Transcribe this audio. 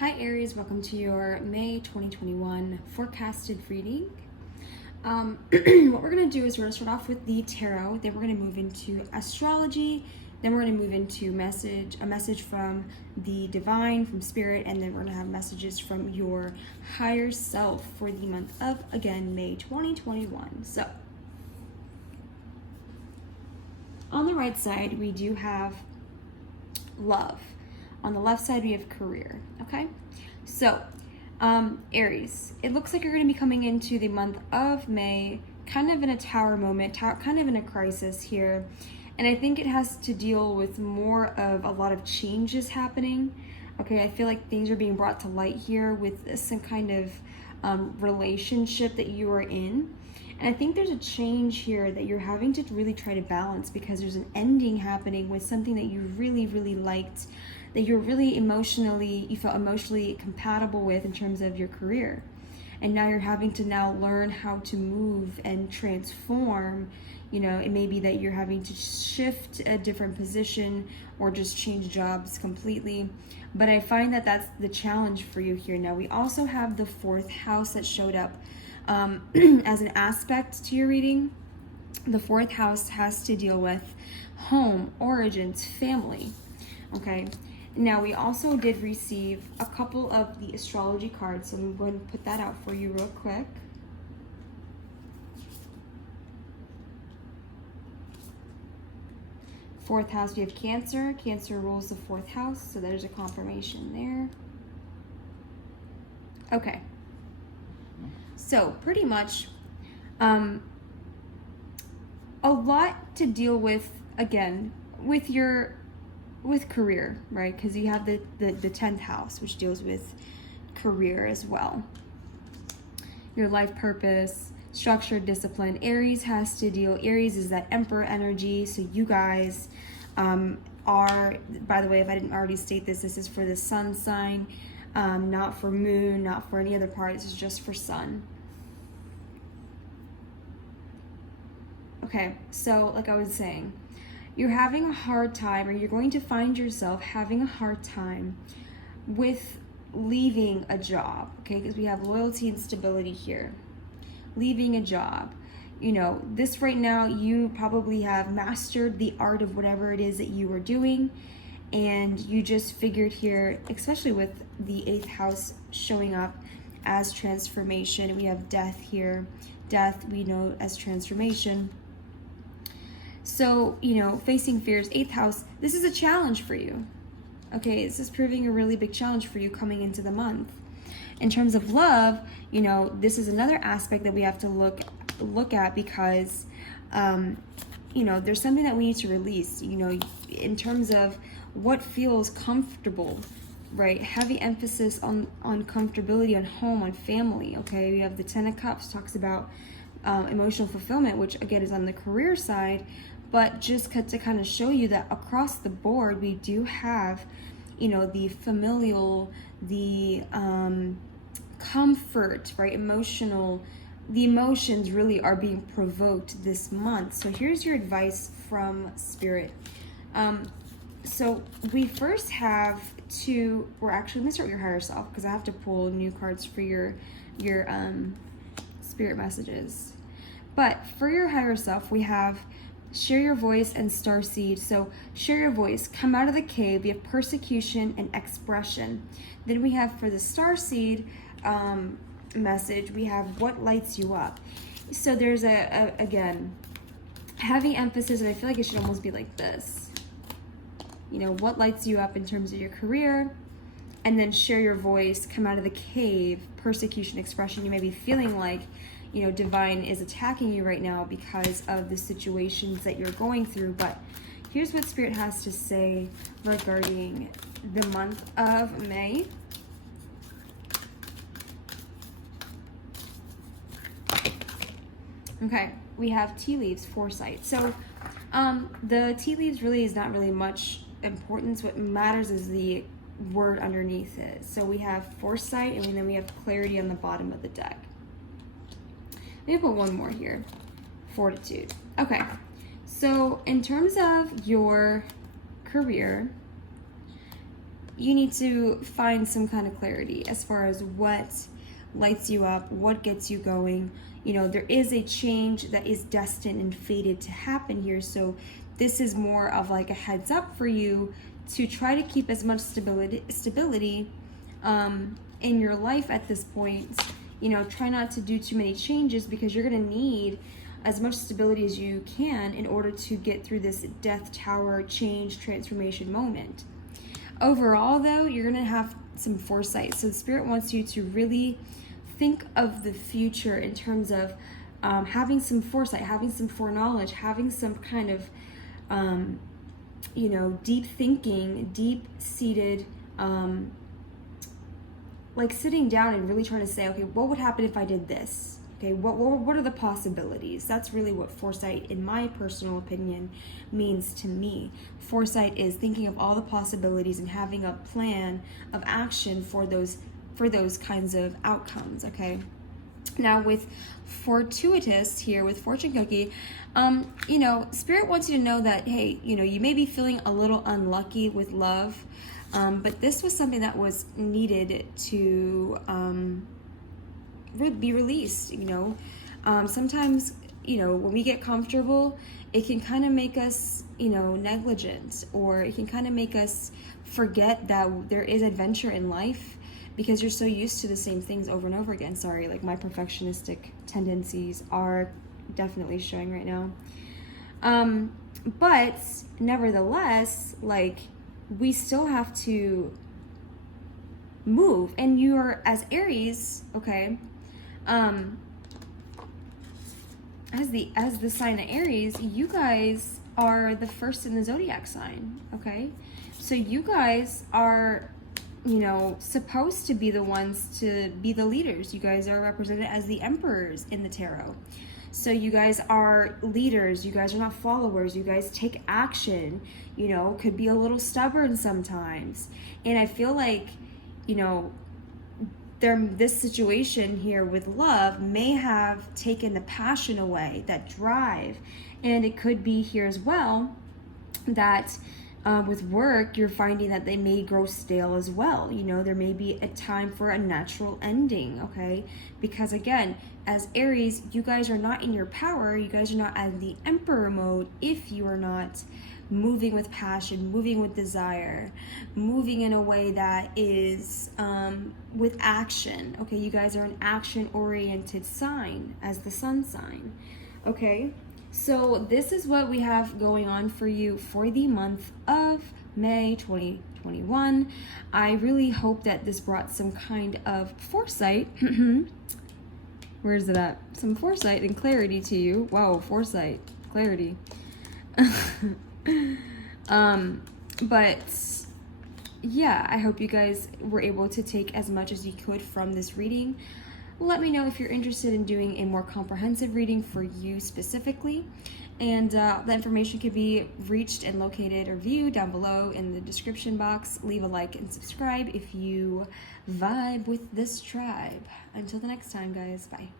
Hi Aries, welcome to your May 2021 forecasted reading. What we're going to do is we're going to start off with the tarot, then we're going to move into astrology, then we're going to move into a message from the divine, from spirit, and then we're going to have messages from your higher self for the month of, again, May 2021. So, on the right side, we do have love. On the left side, we have career, okay? So, Aries, it looks like you're going to be coming into the month of May kind of in a tower moment, kind of in a crisis here. And I think it has to deal with more of a lot of changes happening. Okay, I feel like things are being brought to light here with some kind of relationship that you are in. And I think there's a change here that you're having to really try to balance because there's an ending happening with something that you really, really liked, that you felt emotionally compatible with in terms of your career. And now you're having to learn how to move and transform. You know, it may be that you're having to shift a different position or just change jobs completely. But I find that that's the challenge for you here. Now, we also have the fourth house that showed up as an aspect to your reading. The fourth house has to deal with home, origins, family. Okay. Now, we also did receive a couple of the astrology cards, so I'm going to put that out for you real quick. Fourth house, we have Cancer. Cancer rules the fourth house, so there's a confirmation there. Okay. So, pretty much, a lot to deal with, again, with career, right? Because you have the 10th house, which deals with career as well. Your life purpose, structure, discipline. Aries is that Emperor energy. So you guys are, by the way, if I didn't already state this is for the sun sign, not for moon, not for any other part. This is just for sun. Okay, so like I was saying, you're having a hard time, or you're going to find yourself having a hard time with leaving a job, okay? Because we have loyalty and stability here. Leaving a job. You know, this right now, you probably have mastered the art of whatever it is that you are doing, and you just figured here, especially with the 8th house showing up as transformation. We have death here. Death, we know as transformation. So, you know, facing fears, 8th house, this is a challenge for you. Okay, this is proving a really big challenge for you coming into the month. In terms of love, you know, this is another aspect that we have to look at because, you know, there's something that we need to release, you know, in terms of what feels comfortable, right? Heavy emphasis on comfortability, on home, on family, okay? We have the 10 of Cups, talks about emotional fulfillment, which again is on the career side, but just to kind of show you that across the board we do have, you know, the familial, the comfort, right, emotional, the emotions really are being provoked this month. So here's your advice from spirit. So we first have we're actually going to start with your higher self because I have to pull new cards for your spirit messages. But for your higher self, we have share your voice and starseed. So share your voice, come out of the cave. We have persecution and expression. Then we have for the starseed message, we have what lights you up. So there's again, heavy emphasis, and I feel like it should almost be like this. You know, what lights you up in terms of your career, and then share your voice, come out of the cave, persecution, expression. You may be feeling like, you know, divine is attacking you right now because of the situations that you're going through. But here's what spirit has to say regarding the month of May. Okay, we have tea leaves, foresight. So the tea leaves really is not really much importance. What matters is the word underneath it. So we have foresight, and then we have clarity on the bottom of the deck. Let me put one more here. Fortitude. Okay. So in terms of your career, you need to find some kind of clarity as far as what lights you up, what gets you going. You know, there is a change that is destined and fated to happen here. So this is more of like a heads up for you to try to keep as much stability in your life at this point. You know, try not to do too many changes, because you're going to need as much stability as you can in order to get through this death tower change transformation moment. Overall, though, you're going to have some foresight. So the Spirit wants you to really think of the future in terms of having some foresight, having some foreknowledge, having some kind of, you know, deep thinking, deep-seated, like sitting down and really trying to say, okay, what would happen if I did this? Okay, what are the possibilities? That's really what foresight, in my personal opinion, means to me. Foresight is thinking of all the possibilities and having a plan of action for those kinds of outcomes, okay? Now with fortuitous here, with fortune cookie, you know, Spirit wants you to know that, hey, you know, you may be feeling a little unlucky with love, but this was something that was needed to be released. You know, sometimes, you know, when we get comfortable, it can kind of make us, you know, negligent, or it can kind of make us forget that there is adventure in life, because you're so used to the same things over and over again. Sorry, like my perfectionistic tendencies are definitely showing right now. But nevertheless, like, we still have to move. And you are, as Aries, okay, as the sign of Aries, you guys are the first in the zodiac sign, okay? So you guys are, you know, supposed to be the ones to be the leaders. You guys are represented as the emperors in the tarot. So you guys are leaders. You guys are not followers. You guys take action, you know, could be a little stubborn sometimes. And I feel like, you know, this situation here with love may have taken the passion away, that drive. And it could be here as well that with work, you're finding that they may grow stale as well. You know, there may be a time for a natural ending, okay? Because again, as Aries, you guys are not in your power. You guys are not at the emperor mode if you are not moving with passion, moving with desire, moving in a way that is with action, okay? You guys are an action-oriented sign as the sun sign, okay? So this is what we have going on for you for the month of May 2021. I really hope that this brought some kind of foresight. Where is it at? Some foresight and clarity to you. Wow, foresight, clarity. But yeah, I hope you guys were able to take as much as you could from this reading. Let me know if you're interested in doing a more comprehensive reading for you specifically. And the information can be reached and located or viewed down below in the description box. Leave a like and subscribe if you vibe with this tribe. Until the next time, guys. Bye.